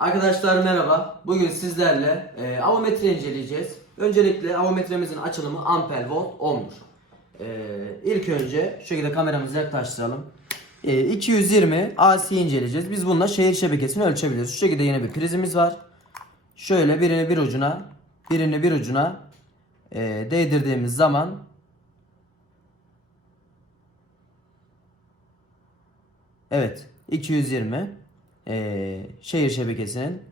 Arkadaşlar merhaba. Bugün sizlerle e, avometre inceleyeceğiz. Öncelikle avometremizin açılımı amper volt ohm'dur. E, ilk önce şu şekilde kameramızı yaklaştıralım. E, 220 AC inceleyeceğiz. Biz bununla şehir şebekesini ölçebiliriz. Şu şekilde yine bir prizimiz var. Şöyle birini bir ucuna, birini bir ucuna e, değdirdiğimiz zaman Evet 220 eee, şehir şebekesinin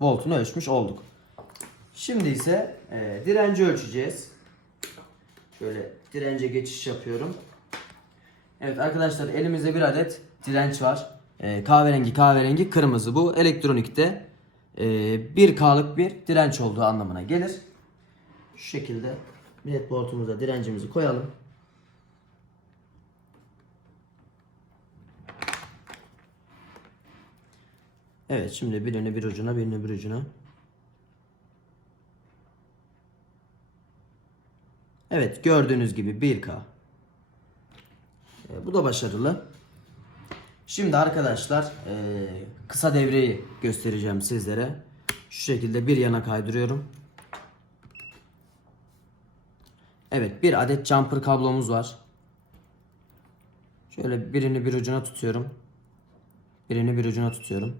voltunu ölçmüş olduk. Şimdi ise eee, direnci ölçeceğiz. Şöyle dirence geçiş yapıyorum. Evet arkadaşlar elimizde bir adet direnç var. Eee, kahverengi kahverengi kırmızı bu elektronikte eee 1K'lık bir direnç olduğu anlamına gelir. Şu şekilde biletboardumuza direncimizi koyalım. Evet şimdi birini bir ucuna birini bir ucuna. Evet gördüğünüz gibi 1K. E, bu da başarılı. Şimdi arkadaşlar e, kısa devreyi göstereceğim sizlere. Şu şekilde bir yana kaydırıyorum. Evet bir adet jumper kablomuz var. Şöyle birini bir ucuna tutuyorum. Birini bir ucuna tutuyorum.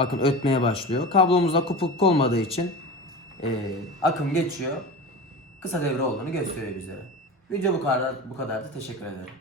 Bakın ötmeye başlıyor. Kablomuzda kopukluk olmadığı için e, akım geçiyor. Kısa devre olduğunu gösteriyor bizlere. Video bu kadar bu kadardı. Teşekkür ederim.